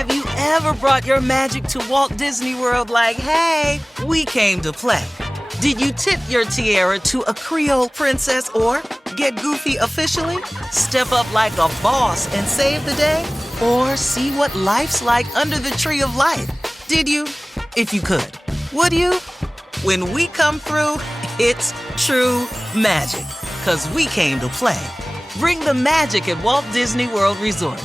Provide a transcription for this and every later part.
Have you ever brought your magic to Walt Disney World like, hey, we came to play? Did you tip your tiara to a Creole princess or get goofy officially? Step up like a boss and save the day? Or see what life's like under the tree of life? Did you? If you could. Would you? When we come through, it's true magic. 'Cause we came to play. Bring the magic at Walt Disney World Resort.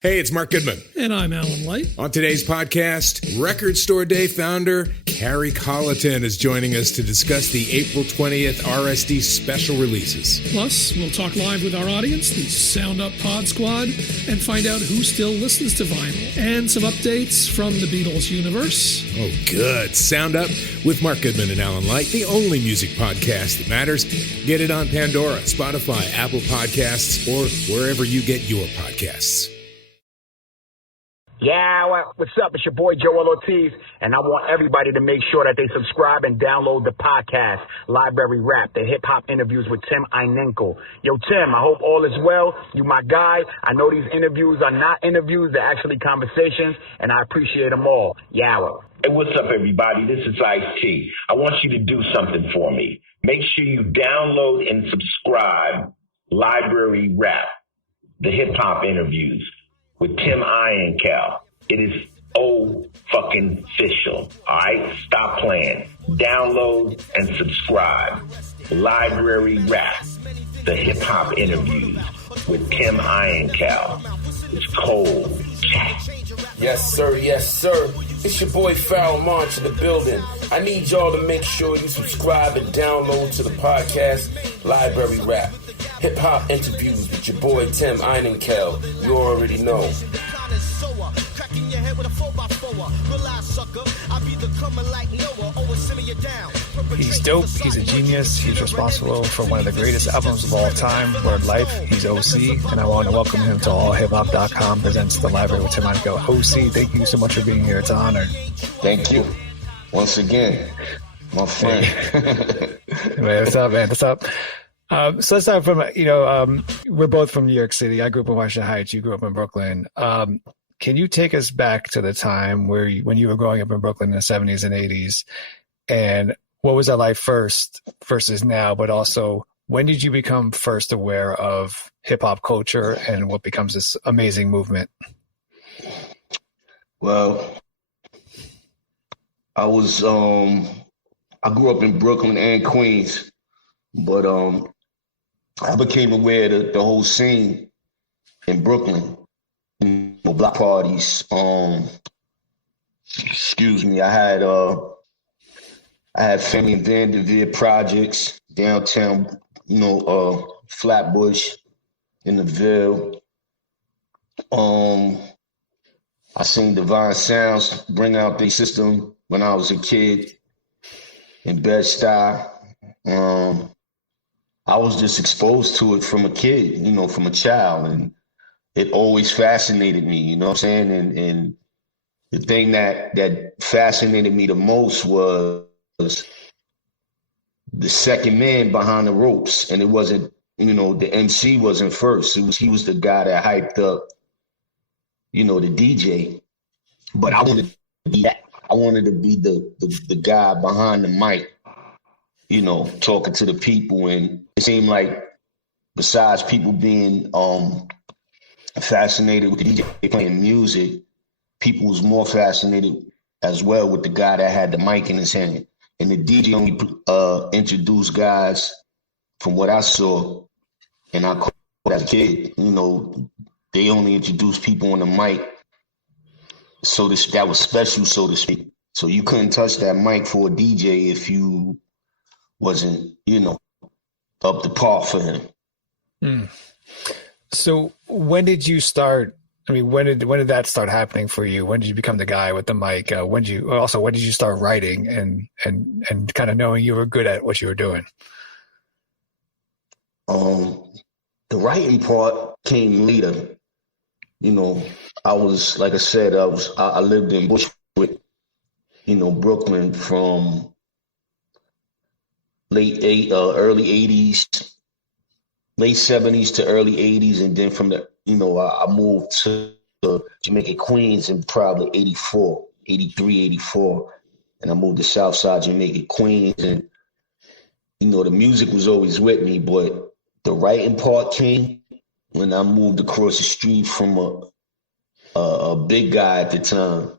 Hey, it's Mark Goodman. And I'm Alan Light. On today's podcast, Record Store Day founder Carrie Colleton is joining us to discuss the April 20th RSD special releases. Plus, we'll talk live with our audience, the Sound Up Pod Squad, and find out who still listens to vinyl. And some updates from the Beatles universe. Oh, good. Sound Up with Mark Goodman and Alan Light, the only music podcast that matters. Get it on Pandora, Spotify, Apple Podcasts, or wherever you get your podcasts. Yeah, what's up? It's your boy Joel Ortiz, and I want everybody to make sure that they subscribe and download the podcast, Library Rap, the hip-hop interviews with Tim Einenkel. Yo, Tim, I hope all is well. You my guy. I know these interviews are not interviews, they're actually conversations, and I appreciate them all. Yow. Hey, what's up, everybody? This is Ice-T. I want you to do something for me. Make sure you download and subscribe Library Rap, the hip-hop interviews with Tim Einenkel. It is fucking official. All right? Stop playing. Download and subscribe. Library Rap, the hip-hop interviews with Tim Einenkel. It's cold. Yes, sir. Yes, sir. It's your boy Pharoahe Monch in the building. I need y'all to make sure you subscribe and download to the podcast Library Rap. Hip-hop interviews with your boy Tim Einenkel. You already know. He's dope, he's a genius, he's responsible for one of the greatest albums of all time, Word Life. He's OC, and I want to welcome him to allhiphop.com presents the Library with Tim Einenkel. OC, thank you so much for being here. It's an honor. Thank you. Once again, my friend. Man, what's up, man? What's up? So let's start from, we're both from New York City. I grew up in Washington Heights. You grew up in Brooklyn. Can you take us back to the time when you were growing up in Brooklyn in the 70s and 80s? And what was that like first versus now? But also, when did you become first aware of hip-hop culture and what becomes this amazing movement? Well, I grew up in Brooklyn and Queens, but I became aware of the whole scene in Brooklyn, block parties. I had family in Vanderveer projects downtown, Flatbush in the Ville. I seen Divine Sounds bring out their system when I was a kid in Bed-Stuy. I was just exposed to it from a kid, from a child, and it always fascinated me, you know what I'm saying? And the thing that fascinated me the most was the second man behind the ropes. And it wasn't, the MC wasn't first. He was the guy that hyped up, the DJ. But I wanted to be that. I wanted to be the guy behind the mic, talking to the people. And it seemed like besides people being fascinated with the DJ playing music, people was more fascinated as well with the guy that had the mic in his hand. And the DJ only introduced guys, from what I saw, and I called as a kid, they only introduced people on the mic. So that was special, so to speak. So you couldn't touch that mic for a DJ if you wasn't, up to par for him. Mm. So when did you start? I mean, when did that start happening for you? When did you become the guy with the mic? When did you start writing and kind of knowing you were good at what you were doing? The writing part came later. I was, like I said, I lived in Bushwick, Brooklyn from early 80s late 70s to early 80s. And then from the, I moved to Jamaica, Queens in probably 84, 83, 84. And I moved to Southside Jamaica, Queens. And, the music was always with me, but the writing part came when I moved across the street from a big guy at the time,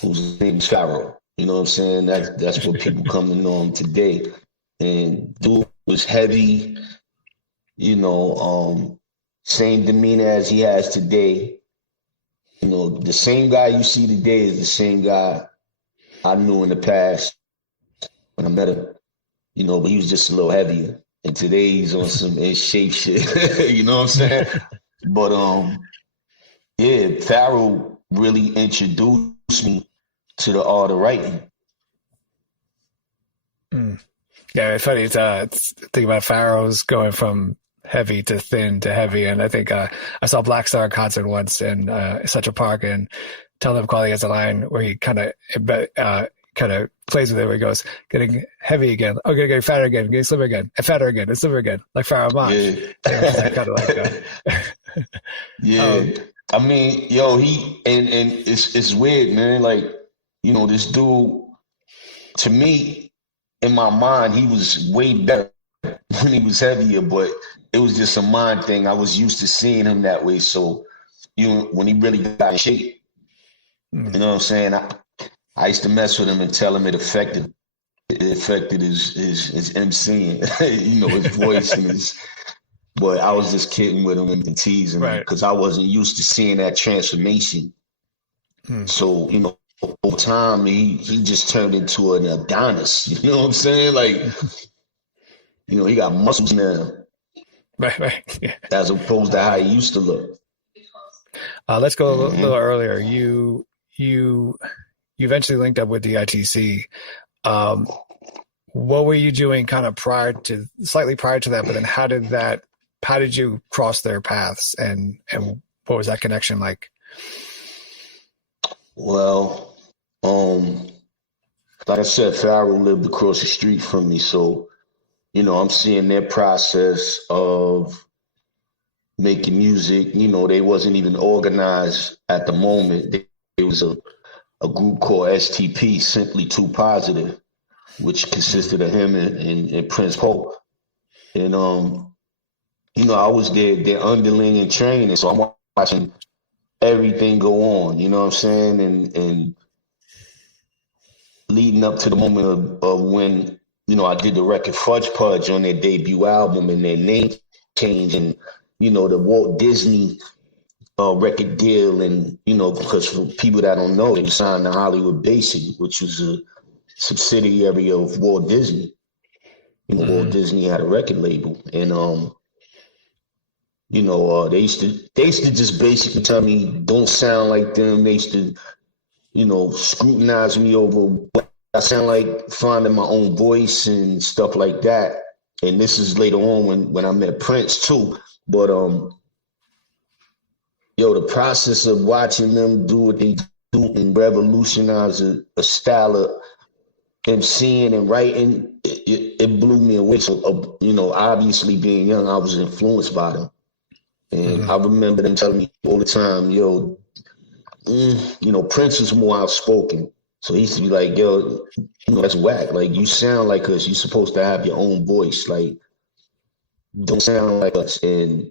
whose name is Pharoahe. You know what I'm saying? That's what people come to know him today. And dude was heavy, same demeanor as he has today. The same guy you see today is the same guy I knew in the past when I met him. But he was just a little heavier. And today he's on some in-shape shit. You know what I'm saying? But yeah, Pharoahe really introduced me to the art of writing. Yeah, it's funny to think about Pharoahe's going from heavy to thin to heavy. And I think I saw Black Star concert once in Central Park, and Tell Them Quality has a line where he kind of plays with it, where he goes, getting heavy again, getting fatter again, getting slimmer again, and fatter again, and slimmer again, like Pharoahe Monch. Yeah. Kind of like that. Yeah. I mean, he and it's weird, man. Like, this dude, to me, in my mind, he was way better when he was heavier, but it was just a mind thing. I was used to seeing him that way. So, when he really got in shape, you know what I'm saying? I used to mess with him and tell him it affected his MCing, his voice and his. But I was just kidding with him and teasing him because I wasn't used to seeing that transformation. So, over time, he just turned into an Adonis. You know what I'm saying? Like, he got muscles now. Right. Yeah. As opposed to how he used to look. Let's go a little earlier. You eventually linked up with DITC. What were you doing kind of slightly prior to that? But then how did you cross their paths, and what was that connection like? Well, like I said, Pharoahe lived across the street from me. So, I'm seeing their process of making music. They wasn't even organized at the moment. There was a group called STP, Simply Too Positive, which consisted of him and Prince Pope. And, I was their underling in training. So I'm watching everything go on, you know what I'm saying? And leading up to the moment of when, I did the record Fudge Pudge on their debut album, and their name change, and, the Walt Disney record deal. And, because for people that don't know, they signed to Hollywood Basic, which was a subsidiary of Walt Disney. Walt Disney had a record label. And, they used to just basically tell me, don't sound like them. They used to, scrutinize me over what I sound like, finding my own voice and stuff like that. And this is later on when I met Prince too. But, the process of watching them do what they do and revolutionize a style of MCing and writing, it blew me away. So, obviously being young, I was influenced by them. And I remember them telling me all the time, Prince was more outspoken. So he used to be like, that's whack. Like, you sound like us. You're supposed to have your own voice. Like, don't sound like us. And,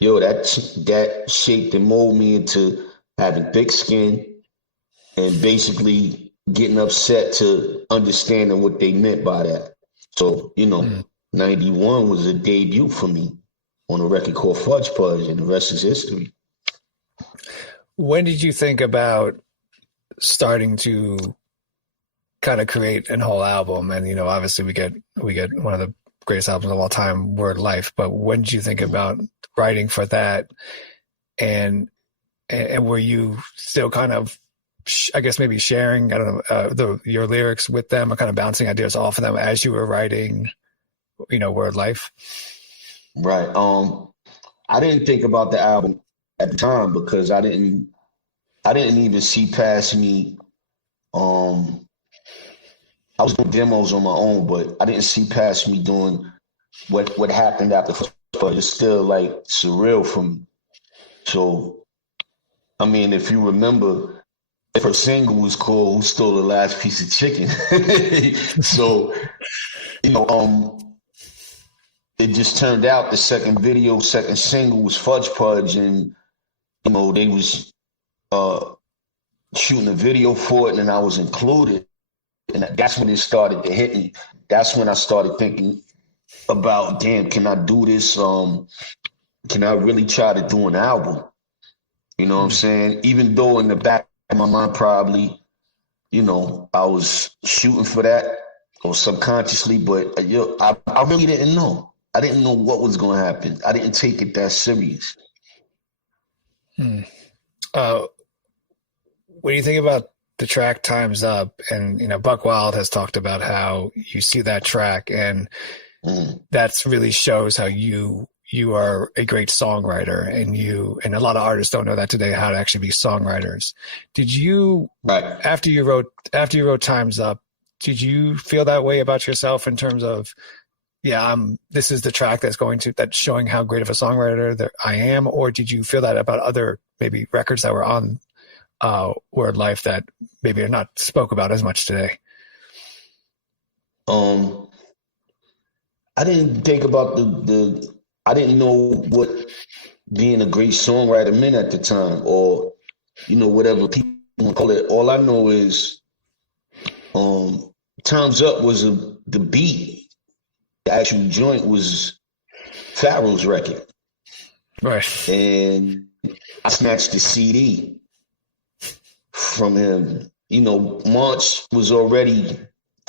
that shaped and molded me into having thick skin and basically getting upset to understanding what they meant by that. So, 91 was a debut for me on a record called Fudge Pudge, and the rest is history. When did you think about starting to kind of create a whole album? And, obviously we get one of the greatest albums of all time, Word Life, but when did you think about writing for that? And were you still kind of, I guess, maybe sharing, I don't know, your lyrics with them, or kind of bouncing ideas off of them as you were writing, Word Life? Right. I didn't think about the album at the time because I didn't even see past me. I was doing demos on my own, but I didn't see past me doing what happened after Fudge Pudge is still like surreal for me. So, I mean, if you remember, the first single was called "Who Stole the Last Piece of Chicken." So, you know, it just turned out the second single was Fudge Pudge, and you know they was shooting a video for it, and I was included, and that's when it started to hit me. That's when I started thinking about, damn, can I do this? Can I really try to do an album? You know what I'm saying? Even though in the back of my mind, probably, you know, I was shooting for that or subconsciously, but I really didn't know. I didn't know what was going to happen. I didn't take it that serious. What do you think about the track Time's Up? And, you know, Buck Wild has talked about how you see that track and that's really shows how you are a great songwriter, and a lot of artists don't know that today, how to actually be songwriters. Did you, after you wrote Time's Up, did you feel that way about yourself in terms of, this is the track that's showing how great of a songwriter that I am? Or did you feel that about other maybe records that were on Word Life that maybe are not spoke about as much today? I didn't think about I didn't know what being a great songwriter meant at the time, or, you know, whatever people call it. All I know is Time's Up was the beat. The actual joint was Pharoahe's record. Right. And I snatched the CD from him. You know, Monch was already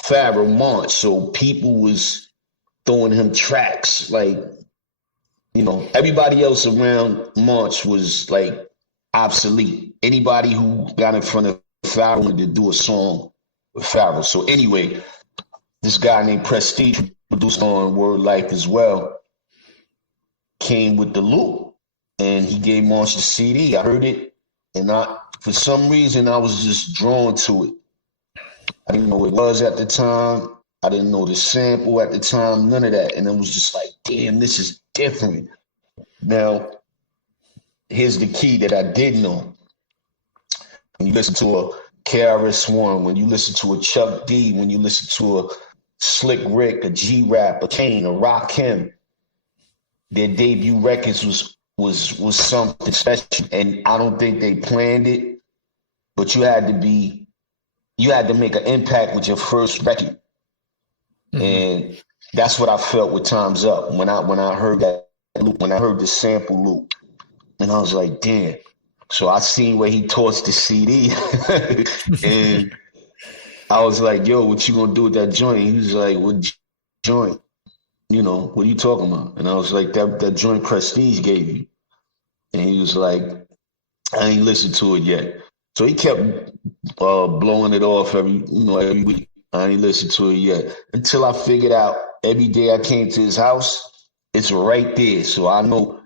Pharoahe Monch, so people was throwing him tracks. Like, you know, everybody else around Monch was like obsolete. Anybody who got in front of Pharoahe wanted to do a song with Pharoahe. So anyway, this guy named Prestige, produced on Word Life as well, came with the loop, and he gave Monch the CD. I heard it, and for some reason, I was just drawn to it. I didn't know what it was at the time. I didn't know the sample at the time, none of that. And it was just like, damn, this is different. Now, here's the key that I did know. When you listen to a KRS-One, when you listen to a Chuck D, when you listen to a Slick Rick, a G-Rap, a Kane, a Rakim, their debut records was something special. And I don't think they planned it, but you had to make an impact with your first record. Mm-hmm. And that's what I felt with Time's Up. When I heard that loop, when I heard the sample loop, and I was like, damn. So I seen where he tossed the CD, and I was like, yo, what you gonna do with that joint? He was like, what joint? You know, what are you talking about? And I was like, that joint Prestige gave you. And he was like, I ain't listened to it yet. So he kept blowing it off every week. I ain't listened to it yet. Until I figured out every day I came to his house, it's right there. So I know,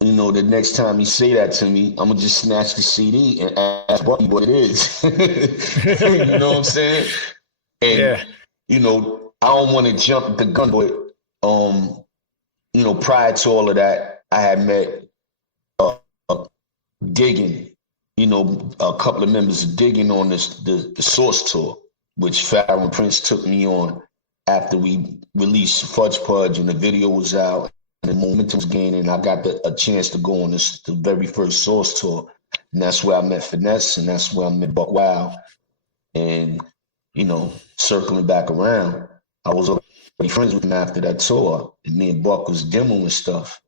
you know, the next time he say that to me, I'm going to just snatch the CD and ask Bucky what it is. You know what I'm saying? And, you know, I don't want to jump the gun, but, you know, prior to all of that, I had met Digging, you know, a couple of members of Digging on the Source Tour, which Pharoahe and Prince took me on after we released Fudge Pudge and the video was out and the momentum was gaining. I got a chance to go on the very first Source Tour. And that's where I met Finesse, and that's where I met Buck Wild. And, you know, circling back around, I was already friends with him after that tour. And me and Buck was demoing stuff.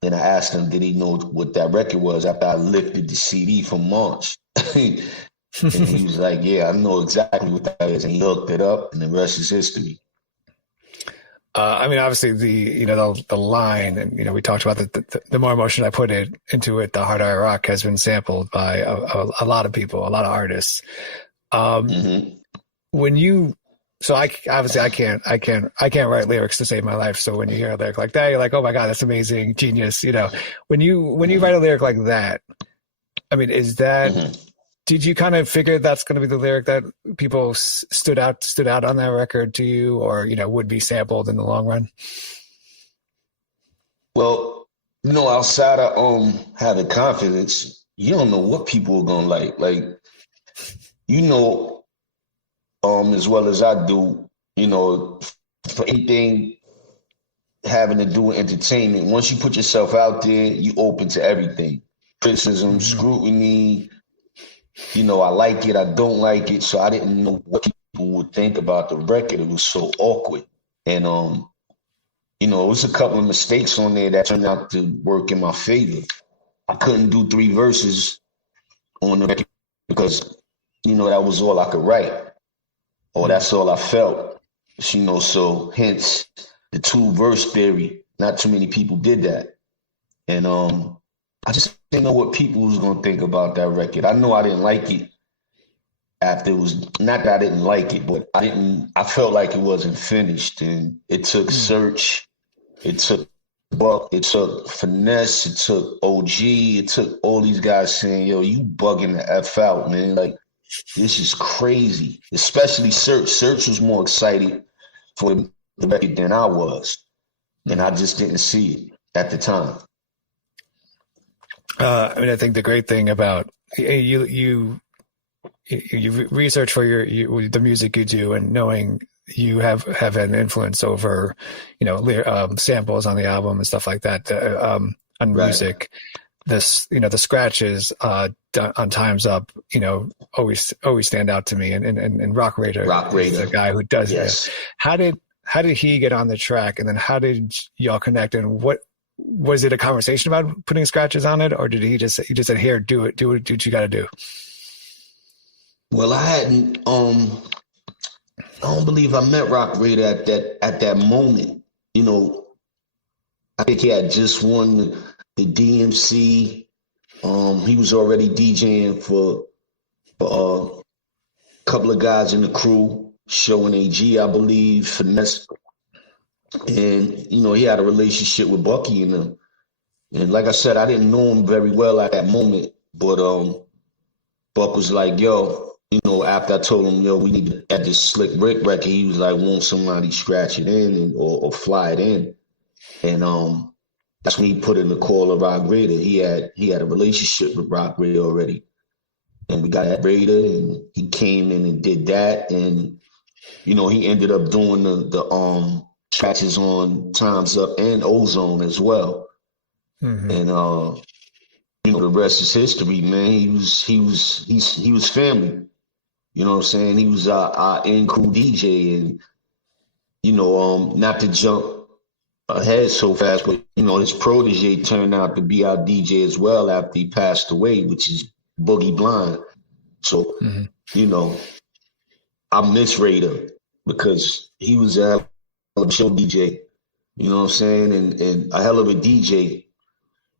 Then I asked him, did he know what that record was after I lifted the CD from Monch? And he was like, yeah, I know exactly what that is. And he hooked it up, and the rest is history. I mean, obviously, the line, and, you know, we talked about the more emotion I put into it, the harder I rock has been sampled by a lot of people, a lot of artists. When you, so I can't write lyrics to save my life. So when you hear a lyric like that, you're like, oh my God, that's amazing, genius. You know, when you write a lyric like that, I mean, is that Did you kind of figure that's going to be the lyric that people stood out on that record to you, or would be sampled in the long run? Well, outside of having confidence, you don't know what people are gonna like. Like, as well as I do, for anything having to do with entertainment, once you put yourself out there, you open to everything. Criticism, scrutiny, I like it, I don't like it. So I didn't know what people would think about the record. It was so awkward. And it was a couple of mistakes on there that turned out to work in my favor. I couldn't do 3 verses on the record because, that was all I could write. Or that's all I felt. So hence the 2-verse theory. Not too many people did that. And I just didn't know what people was gonna think about that record. I know I didn't like it after it was, not that I didn't like it, but I felt like it wasn't finished. And it took Search, it took Buck, it took Finesse, it took OG, it took all these guys saying, yo, you bugging the F out, man. Like, this is crazy. Especially Search. Search was more excited for the record than I was. And I just didn't see it at the time. I think the great thing about you research for the music you do, and knowing you have an influence over, samples on the album and stuff like that, on music. This, the scratches on Time's Up, always stand out to me. And Rock Raider is the guy who does it. How did he get on the track, and then how did y'all connect, and what was it a conversation about putting scratches on it, or did he just said, here, do what you got to do? Well, I hadn't, I don't believe I met Rock Raider at that moment. I think he had just won the DMC. He was already DJing for a couple of guys in the crew, Show and AG, I believe, Finesse. And, he had a relationship with Bucky and them. And like I said, I didn't know him very well at that moment, but Buck was like, yo, after I told him, yo, we need to add this Slick Rick record, he was like, won't somebody scratch it in or fly it in? And that's when he put in the call of Rock Raider. He had a relationship with Rock Raider already. And we got that Raider, and he came in and did that. And, he ended up doing the scratches on Time's Up and Ozone as well. Mm-hmm. And the rest is history, man. He was family. You know what I'm saying? He was our in-crew DJ, and not to jump ahead so fast, but his protege turned out to be our DJ as well after he passed away, which is Boogie Blind. So I miss Raider because he was a hell of a show DJ. You know what I'm saying? And a hell of a DJ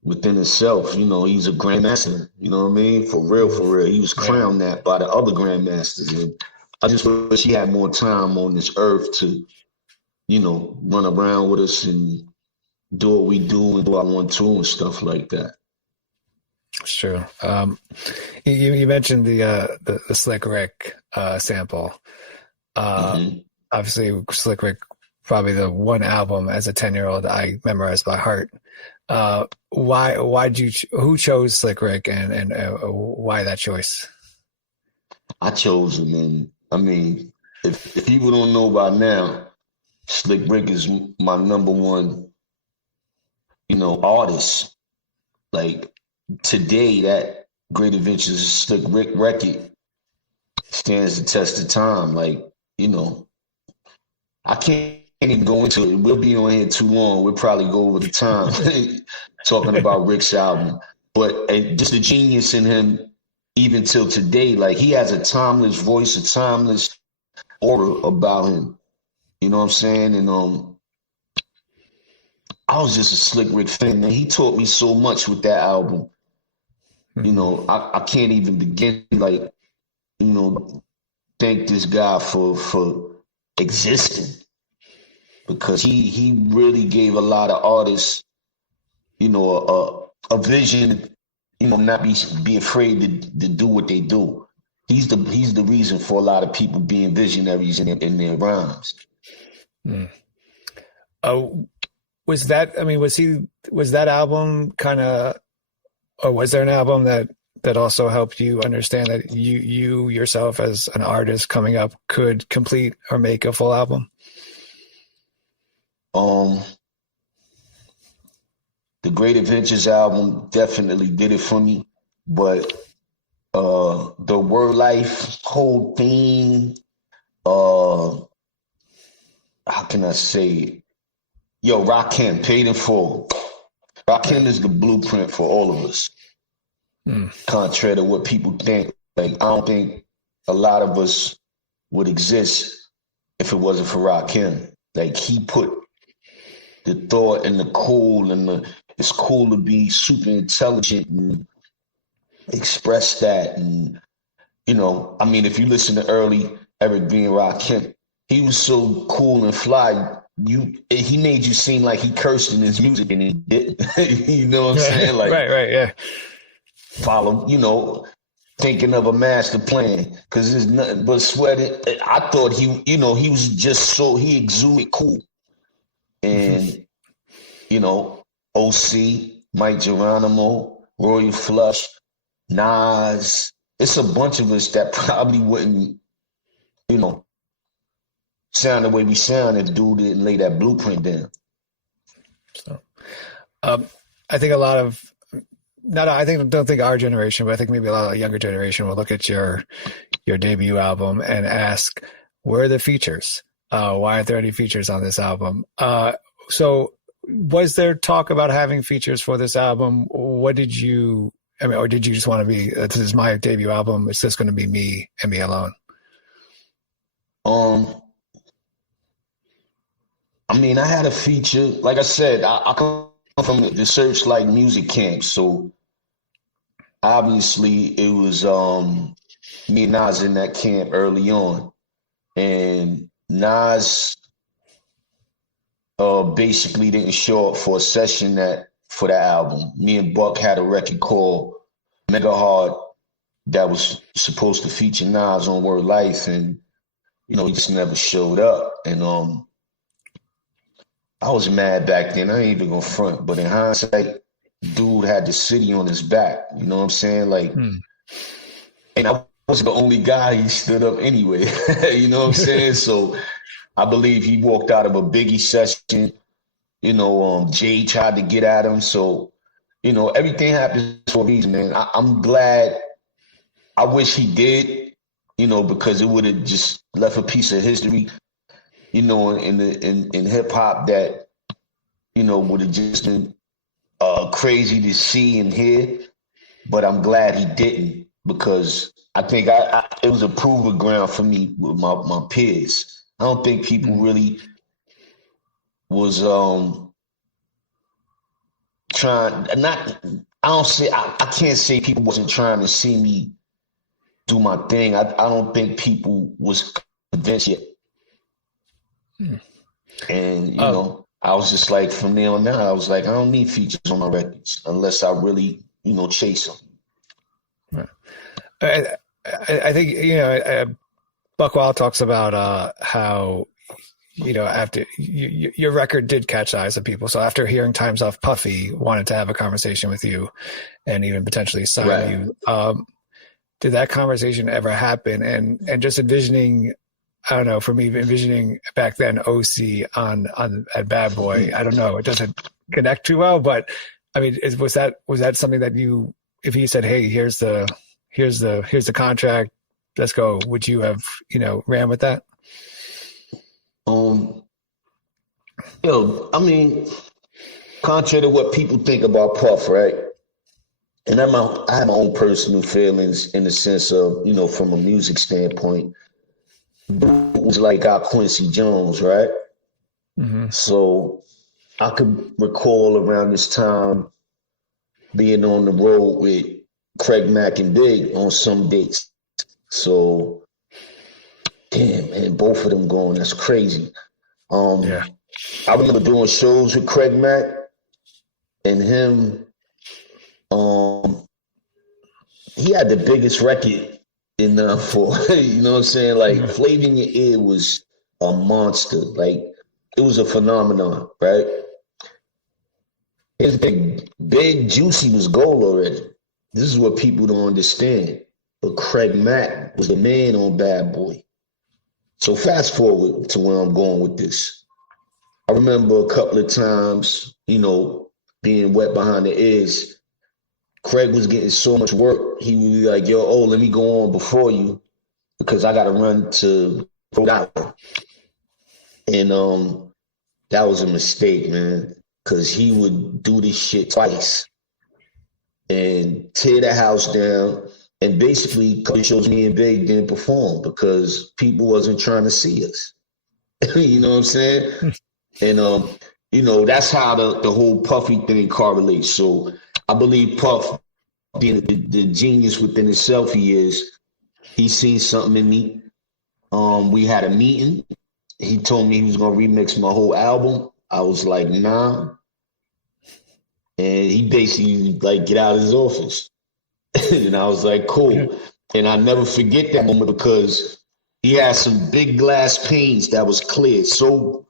within himself. He's a grandmaster. You know what I mean? For real. He was crowned that by the other grandmasters. And I just wish he had more time on this earth to, run around with us and do what we do and do what I want to and stuff like that. It's true. You mentioned the Slick Rick sample. Obviously, Slick Rick, probably the one album as a 10-year-old I memorized by heart. Who chose Slick Rick, and why that choice? I chose him, and I mean, if people don't know by now, Slick Rick is my number one, artist. Like today, that Great Adventures of Slick Rick record stands the test of time. Like, I can't even go into it. We'll be on here too long. We'll probably go over the time talking about Rick's album. But just the genius in him, even till today, like he has a timeless voice, a timeless aura about him. You know what I'm saying? And I was just a Slick Rick fan, man. He taught me so much with that album. I can't even begin, thank this guy for existing, because he really gave a lot of artists, a vision not be afraid to do what they do. He's the reason for a lot of people being visionaries in their rhymes. Was that album kind of, or was there an album that also helped you understand that you yourself as an artist coming up could complete or make a full album? The Great Adventures album definitely did it for me, but the Word Life whole theme, how can I say it? Yo, Rakim, Paid in Full. Rakim is the blueprint for all of us. Contrary to what people think. Like, I don't think a lot of us would exist if it wasn't for Rakim. Like, he put the thought and the cool and it's cool to be super intelligent and express that. And, if you listen to early Eric B. and Rakim, he was so cool and fly. He made you seem like he cursed in his music and he didn't. You know what I'm saying? Like, right, yeah. Follow, thinking of a master plan, because there's nothing but sweating. I thought he was just he exuded cool. And, OC, Mike Geronimo, Roy Flush, Nas, it's a bunch of us that probably wouldn't, sound the way we sound if dude didn't lay that blueprint down. So, I think a lot of, don't think our generation, but I think maybe a lot of the younger generation will look at your debut album and ask, where are the features? Why aren't there any features on this album? So was there talk about having features for this album? What did you, or did you just want to be, this is my debut album, it's just going to be me and me alone? I had a feature. Like I said, I come from the Searchlight Music Camp, so obviously it was me and Nas in that camp early on, and Nas basically didn't show up for a session for that album. Me and Buck had a record called Mega Hard that was supposed to feature Nas on Word Life, and he just never showed up. And I was mad back then. I ain't even gonna front, but in hindsight, dude had the city on his back. You know what I'm saying? Like, and I was the only guy he stood up anyway. You know what I'm saying? So I believe he walked out of a Biggie session. Jay tried to get at him. So, everything happens for a reason, man. I'm glad. I wish he did, because it would have just left a piece of history, in hip hop that, would have just been crazy to see and hear. But I'm glad he didn't, because I think it was a proving ground for me with my peers. I don't think people really was trying. I can't say people wasn't trying to see me do my thing. I don't think people was convinced yet. And I was just like, from there on out, I was like, I don't need features on my records unless I really chase them. I think Buck Wild talks about how after your record did catch the eyes of people, so after hearing Times Off Puffy, wanted to have a conversation with you and even potentially sign you. Did that conversation ever happen? And just envisioning, I don't know, for me, envisioning back then OC on at Bad Boy, I don't know, it doesn't connect too well, but was that something that if he said, hey, here's the contract, let's go, would you have ran with that? Contrary to what people think about Puff, right? And I have my own personal feelings in the sense of, from a music standpoint, dude was like our Quincy Jones, right? Mm-hmm. So I could recall around this time being on the road with Craig Mack and Big on some dates. So, damn, man, both of them going, that's crazy. I remember doing shows with Craig Mack and him he had the biggest record in for you know what I'm saying? Like Flavor in Your Ear was a monster. Like it was a phenomenon, right? His big Juicy was gold already. This is what people don't understand. But Craig Mack was the man on Bad Boy. So fast forward to where I'm going with this. I remember a couple of times, you know, being wet behind the ears. Craig was getting so much work. He would be like, yo, let me go on before you because I got to run to Rhode Island. And that was a mistake, man, because he would do this shit twice and tear the house down. And basically, couple shows me and Big didn't perform because people wasn't trying to see us. You know what I'm saying? And, you know, that's how the whole Puffy thing correlates. So I believe Puff, being the genius within himself he is, he seen something in me. We had a meeting. He told me he was going to remix my whole album. I was like, nah. And he basically like, get out of his office. And I was like, cool. And I never forget that moment because he had some big glass panes that was clear, so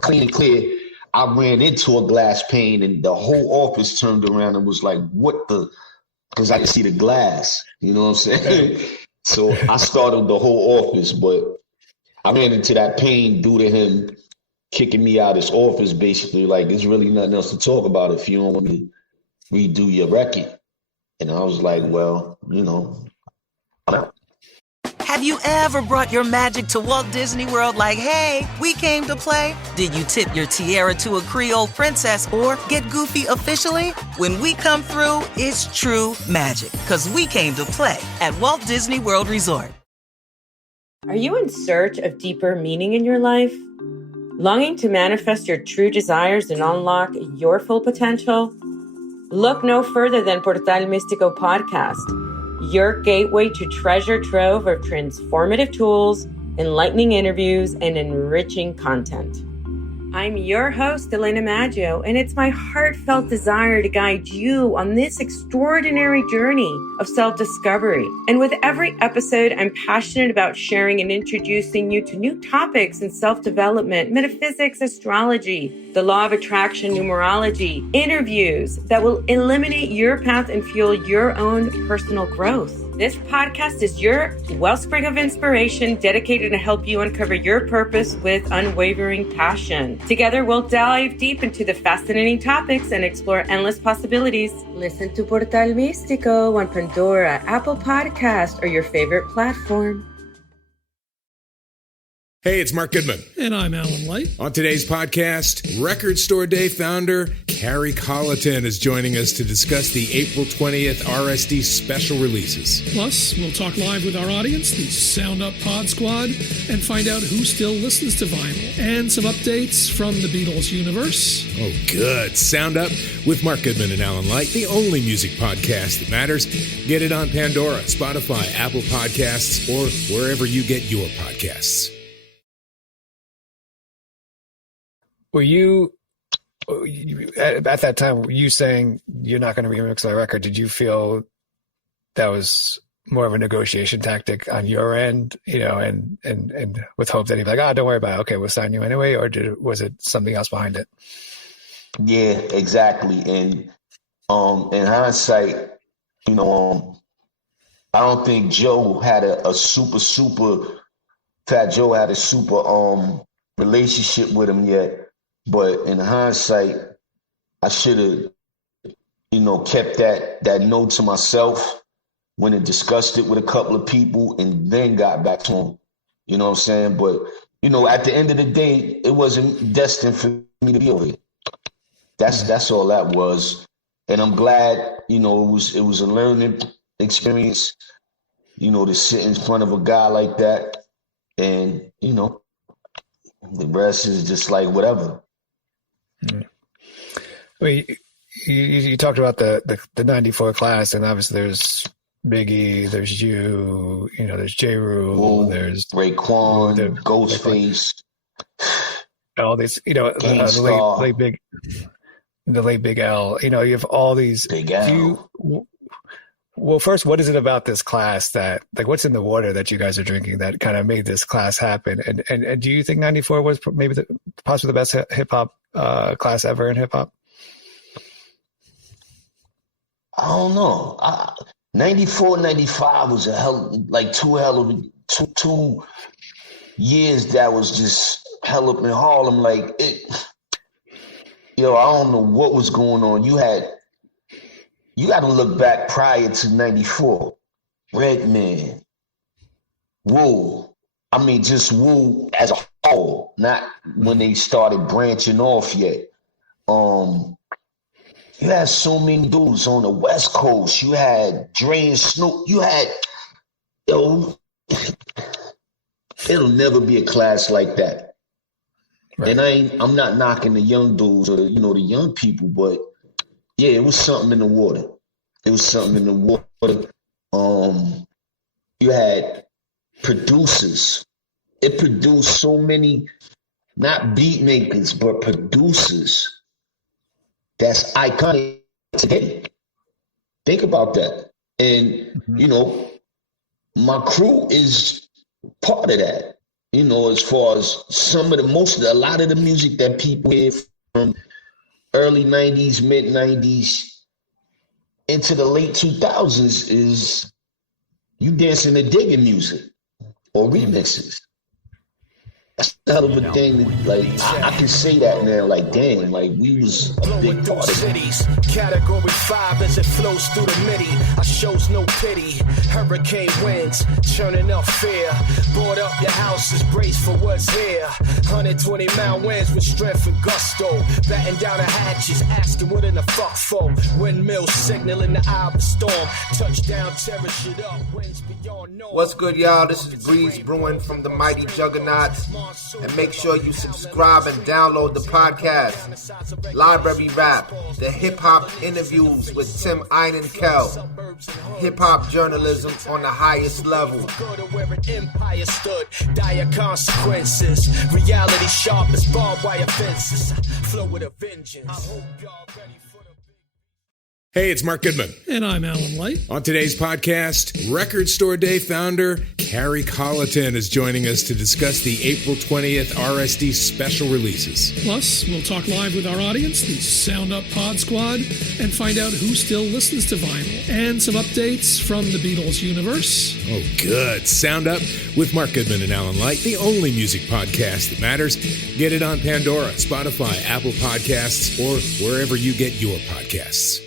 clean and clear. I ran into a glass pane and the whole office turned around and was like, what the? Because I could see the glass, you know what I'm saying? So I started the whole office, but I ran into that pane due to him kicking me out of his office, basically, like, there's really nothing else to talk about if you don't want me to redo your record. And I was like, well, you know, I'm out. Have you ever brought your magic to Walt Disney World like, hey, we came to play? Did you tip your tiara to a Creole princess or get goofy officially? When we come through, it's true magic, because we came to play at Walt Disney World Resort. Are you in search of deeper meaning in your life? Longing to manifest your true desires and unlock your full potential? Look no further than Portal Místico Podcast, your gateway to treasure trove of transformative tools, enlightening interviews, and enriching content. I'm your host, Elena Maggio, and it's my heartfelt desire to guide you on this extraordinary journey of self-discovery. And with every episode, I'm passionate about sharing and introducing you to new topics in self-development, metaphysics, astrology, the law of attraction, numerology, interviews that will eliminate your path and fuel your own personal growth. This podcast is your wellspring of inspiration dedicated to help you uncover your purpose with unwavering passion. Together, we'll dive deep into the fascinating topics and explore endless possibilities. Listen to Portal Místico on Pandora, Apple Podcast, or your favorite platform. Hey, it's Mark Goodman. And I'm Alan Light. On today's podcast, Record Store Day founder Carrie Colleton is joining us to discuss the April 20th RSD special releases. Plus, we'll talk live with our audience, the Sound Up Pod Squad, and find out who still listens to vinyl. And some updates from the Beatles universe. Oh, good. Sound Up with Mark Goodman and Alan Light, the only music podcast that matters. Get it on Pandora, Spotify, Apple Podcasts, or wherever you get your podcasts. Were you at that time, were you saying you're not going to remix my record? Did you feel that was more of a negotiation tactic on your end, you know, and with hope that he'd be like, don't worry about it. Okay, we'll sign you anyway. Or was it something else behind it? Yeah, exactly. And in hindsight, you know, I don't think Joe had a super Fat Joe had a super relationship with him yet. But in hindsight, I should have, you know, kept that note to myself when I discussed it with a couple of people and then got back to him. You know what I'm saying? But, you know, at the end of the day, it wasn't destined for me to be over here. That's all that was. And I'm glad, you know, it was a learning experience, you know, to sit in front of a guy like that. And, you know, the rest is just like whatever. I mean, you talked about the 94 class, and obviously there's Biggie, there's you, you know, there's J. Rule, there's Raekwon, Ghostface, all these, you know, the late Big L. You know, you have all these. Big L. Well, first, what is it about this class that, like, what's in the water that you guys are drinking that kind of made this class happen? And do you think 94 was maybe possibly the best hip hop class ever in hip hop? I don't know. 94, 95 was two years that was just hell up in Harlem. Like, I don't know what was going on. You got to look back prior to 94. Redman, Wu. I mean, just Wu as a whole, not when they started branching off yet. You had so many dudes on the West Coast. You had Dre and Snoop. You had, it'll never be a class like that. Right. And I'm not knocking the young dudes or the young people, but yeah, it was something in the water. It was something in the water. You had producers. It produced so many, not beat makers, but producers that's iconic today. Think about that. And, my crew is part of that. As far as a lot of the music that people hear from early 90s, mid 90s into the late 2000s is you dancing to digging music or remixes. That's the hell of a thing. Like, I can say that now. Like, damn, like we was a big part of cities. Category 5 as it flows through the MIDI. I shows no pity. Hurricane winds, churning up fear. Board up your houses, brace for what's here. 120-mile winds with strength and gusto. Batten down the hatches, asking what in the fuck for. Windmills signaling the eye of the storm. Touchdown, tear shit up. Winds beyond no. What's good, y'all? This is Breeze brewing from the Mighty Juggernauts. And make sure you subscribe and download the podcast, Library Rap, the hip-hop interviews with Tim Einenkel, hip-hop journalism on the highest level. Empire stood, dire consequences, reality sharp as barbed wire fences, flow with a vengeance. Hey, it's Mark Goodman. And I'm Alan Light. On today's podcast, Record Store Day founder Carrie Colleton is joining us to discuss the April 20th RSD special releases. Plus, we'll talk live with our audience, the Sound Up Pod Squad, and find out who still listens to vinyl. And some updates from the Beatles universe. Oh, good. Sound Up with Mark Goodman and Alan Light, the only music podcast that matters. Get it on Pandora, Spotify, Apple Podcasts, or wherever you get your podcasts.